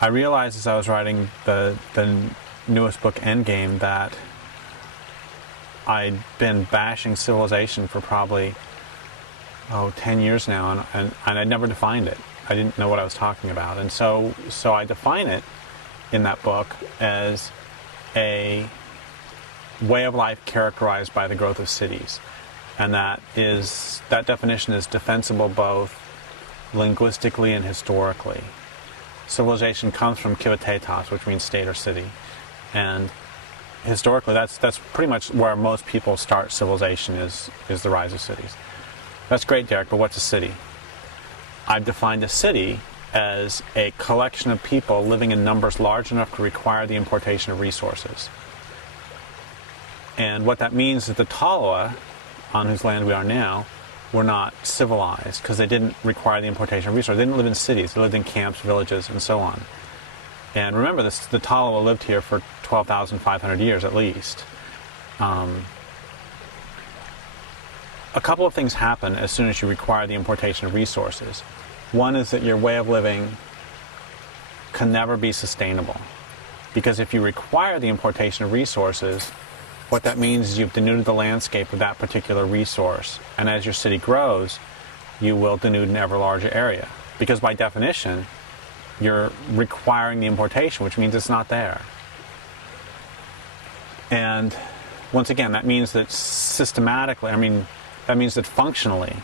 I realized as I was writing the newest book, Endgame, that I'd been bashing civilization for probably 10 years now, and I'd never defined it. I didn't know what I was talking about. And so I define it in that book as a way of life characterized by the growth of cities. And that definition is defensible both linguistically and historically. Civilization comes from kivitetos, which means state or city. And historically, that's pretty much where most people start civilization, is the rise of cities. That's great, Derek, but what's a city? I've defined a city as a collection of people living in numbers large enough to require the importation of resources. And what that means is the Toloa, on whose land we are now, were not civilized because they didn't require the importation of resources. They didn't live in cities. They lived in camps, villages, and so on. And remember, the Toloa lived here for 12,500 years at least. A couple of things happen as soon as you require the importation of resources. One is that your way of living can never be sustainable. Because if you require the importation of resources, what that means is you've denuded the landscape of that particular resource. And as your city grows, you will denude an ever larger area. Because by definition, you're requiring the importation, which means it's not there. And once again, that means that that means that functionally,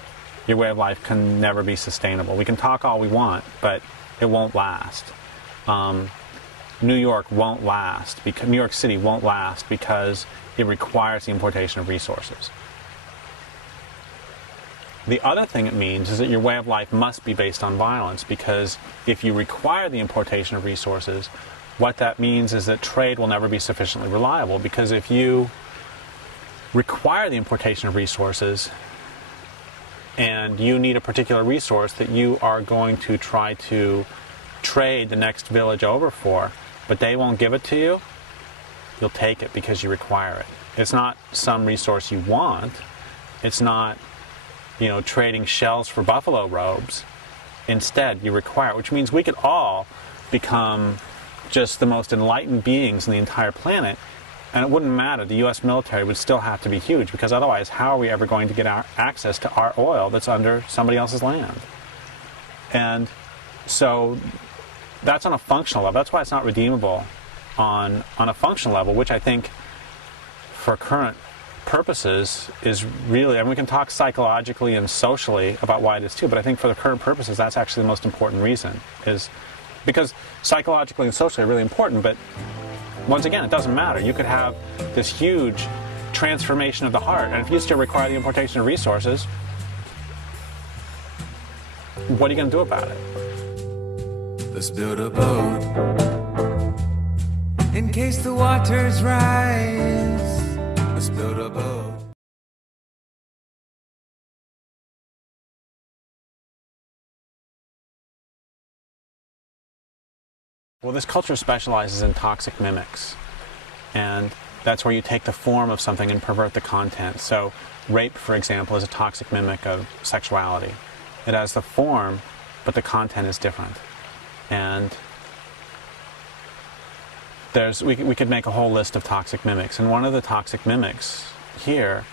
your way of life can never be sustainable. We can talk all we want, but it won't last. New York won't last, because New York City won't last because it requires the importation of resources. The other thing it means is that your way of life must be based on violence, because if you require the importation of resources, what that means is that trade will never be sufficiently reliable, because if you require the importation of resources and you need a particular resource that you are going to try to trade the next village over for, but they won't give it to you, you'll take it because you require it. It's not some resource you want. It's not, trading shells for buffalo robes. Instead, you require it, which means we could all become just the most enlightened beings on the entire planet, and it wouldn't matter. The U.S. military would still have to be huge, because otherwise, how are we ever going to get our access to our oil that's under somebody else's land? And so that's on a functional level. That's why it's not redeemable on a functional level, which I think for current purposes is really, and we can talk psychologically and socially about why it is too, but I think for the current purposes, that's actually the most important reason, is because psychologically and socially are really important, but once again, it doesn't matter. You could have this huge transformation of the heart, and if you still require the importation of resources, what are you going to do about it? Let's build a boat in case the waters rise. Let's build a boat. Well, this culture specializes in toxic mimics, and that's where you take the form of something and pervert the content. So rape, for example, is a toxic mimic of sexuality. It has the form, but the content is different. And we could make a whole list of toxic mimics, and one of the toxic mimics here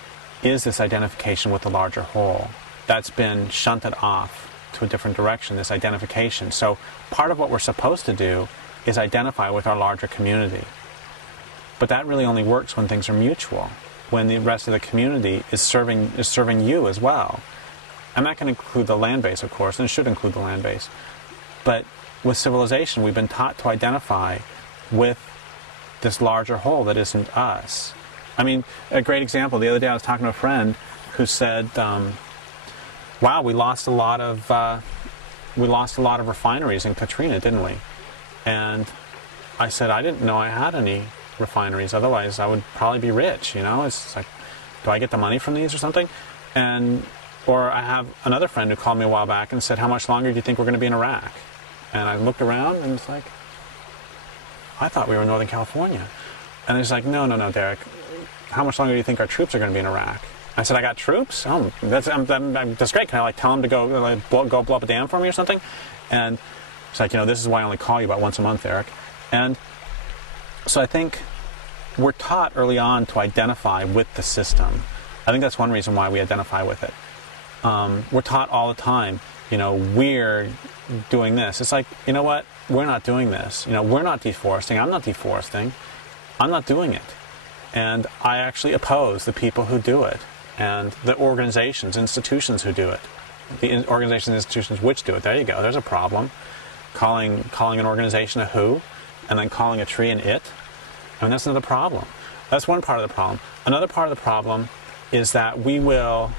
is this identification with the larger whole. That's been shunted off to a different direction, this identification. So part of what we're supposed to do is identify with our larger community. But that really only works when things are mutual, when the rest of the community is serving you as well. And that can include the land base, of course, and it should include the land base. But with civilization, we've been taught to identify with this larger whole that isn't us. I mean, a great example, the other day I was talking to a friend who said, wow, we lost a lot of refineries in Katrina, didn't we? And I said, I didn't know I had any refineries, otherwise I would probably be rich, It's like, do I get the money from these or something? Or I have another friend who called me a while back and said, how much longer do you think we're going to be in Iraq? And I looked around and it's like, I thought we were in Northern California. And he's like, no, Derek, how much longer do you think our troops are going to be in Iraq? I said, I got troops? Oh, that's great. Can I tell them to go blow up a dam for me or something? And It's like, this is why I only call you about once a month, Eric. And so I think we're taught early on to identify with the system. I think that's one reason why we identify with it. We're taught all the time, we're doing this. It's like, you know what? We're not doing this. We're not deforesting. I'm not deforesting. I'm not doing it. And I actually oppose the people who do it and the organizations, institutions who do it. The organizations, institutions which do it. There you go. There's a problem. Calling an organization a who and then calling a tree an it. I mean, that's another problem. That's one part of the problem. Another part of the problem is that we will,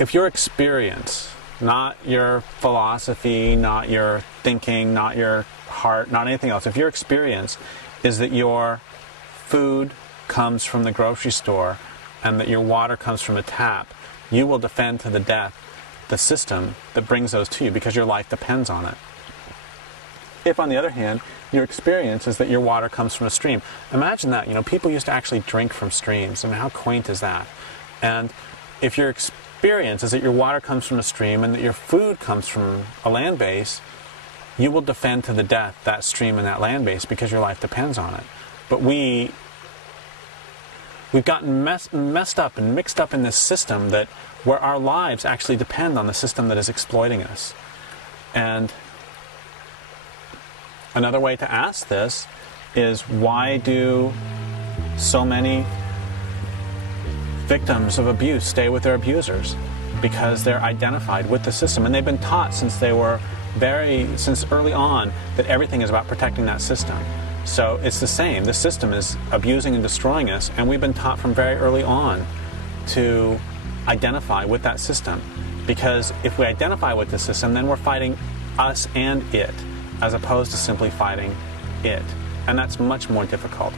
if your experience, not your philosophy, not your thinking, not your heart, not anything else, if your experience is that your food comes from the grocery store and that your water comes from a tap, you will defend to the death the system that brings those to you because your life depends on it. If, on the other hand, your experience is that your water comes from a stream, imagine that. People used to actually drink from streams. I mean, how quaint is that? And if your experience is that your water comes from a stream and that your food comes from a land base, you will defend to the death that stream and that land base because your life depends on it. But we've gotten messed up and mixed up in this system where our lives actually depend on the system that is exploiting us. And another way to ask this is, why do so many victims of abuse stay with their abusers? Because they're identified with the system, and they've been taught since early on that everything is about protecting that system. So it's the same. The system is abusing and destroying us, and we've been taught from very early on to identify with that system. Because if we identify with the system, then we're fighting us and it, as opposed to simply fighting it. And that's much more difficult.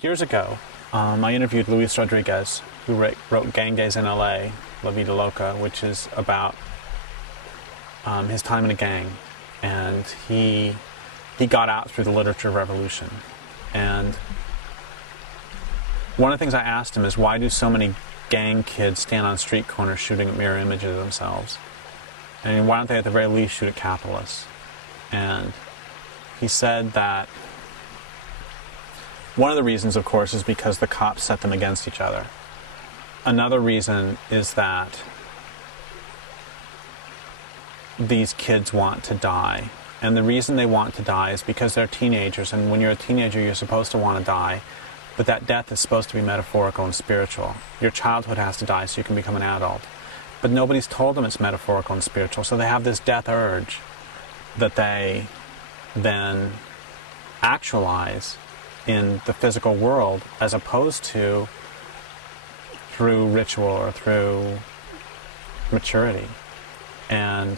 Years ago, I interviewed Luis Rodriguez, who wrote Gang Days in LA, La Vida Loca, which is about his time in a gang. And he got out through the literature revolution. And one of the things I asked him is, why do so many gang kids stand on street corners shooting at mirror images of themselves? And why don't they at the very least shoot at capitalists? And he said that one of the reasons, of course, is because the cops set them against each other. Another reason is that these kids want to die. And the reason they want to die is because they're teenagers, and when you're a teenager, you're supposed to want to die, but that death is supposed to be metaphorical and spiritual. Your childhood has to die so you can become an adult. But nobody's told them it's metaphorical and spiritual, so they have this death urge that they then actualize in the physical world, as opposed to through ritual or through maturity. And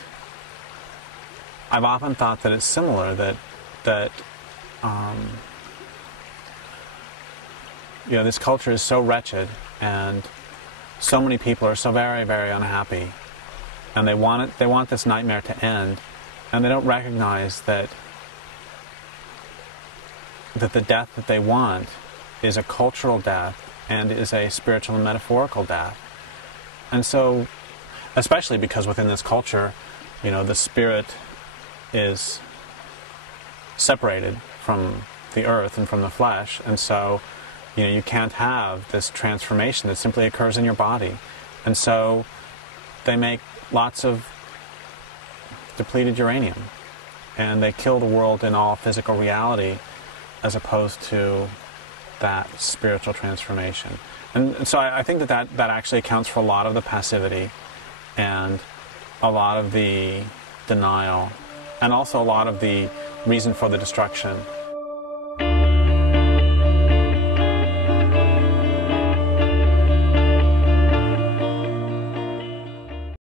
I've often thought that it's similar, that this culture is so wretched, and so many people are so very, very unhappy, and they want this nightmare to end, and they don't recognize that the death that they want is a cultural death and is a spiritual and metaphorical death. And so, especially because within this culture, the spirit is separated from the earth and from the flesh, and so you can't have this transformation that simply occurs in your body. And so they make lots of depleted uranium, and they kill the world in all physical reality, as opposed to that spiritual transformation. And so I think that actually accounts for a lot of the passivity and a lot of the denial, and also a lot of the reason for the destruction